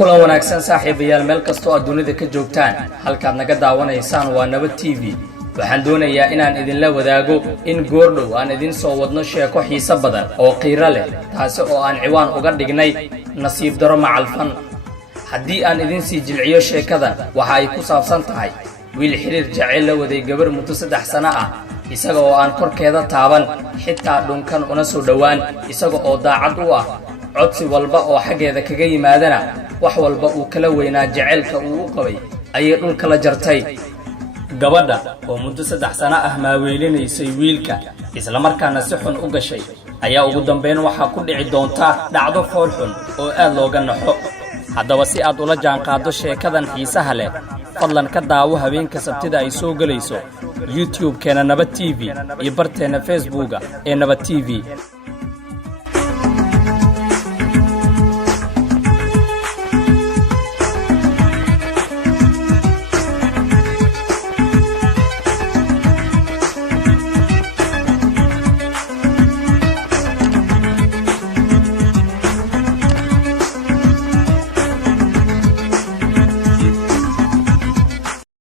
kulan wanaagsan saaxiibayaal meel kastoo aad dunida ka joogtaan halkaad naga daawanaysaan waa Nabad TV waxaan doonayaa inaan idinla wadaago in goordhow aan idin soo wadno sheeko xiiso badan oo qiiro leh taasi oo aan ciwaan uga dhignay nasiib daro macalfan haddii aan idin sii jilciyo sheekada waxa ay ku saabsan tahay wiil xiriir jacayl la waday gabar muddo 3 sano ah isaga oo aan korkeeda taaban xitaa dhunkan una soo dhawaan isaga oo daacad u ah codsi walba oo xageeda kaga yimaadana wax walba uu kala weynaa jacaylka uu u qabay ayay dhulka la jartay gabadha oo muddo 3 sano ah maaweelinaysay wiilka isla markaana si xun u gashay ayaa ugu dambeyn waxa ku dhici doonta dhacdo fool xun oo aad looga naxo haddaba si aad ula jaan qaado sheekadan xiisaha leh fadlan ka daawo habeenka sabtida ay soo galayso YouTube keena Nabad TV iyo barteena Facebook ee Nabad TV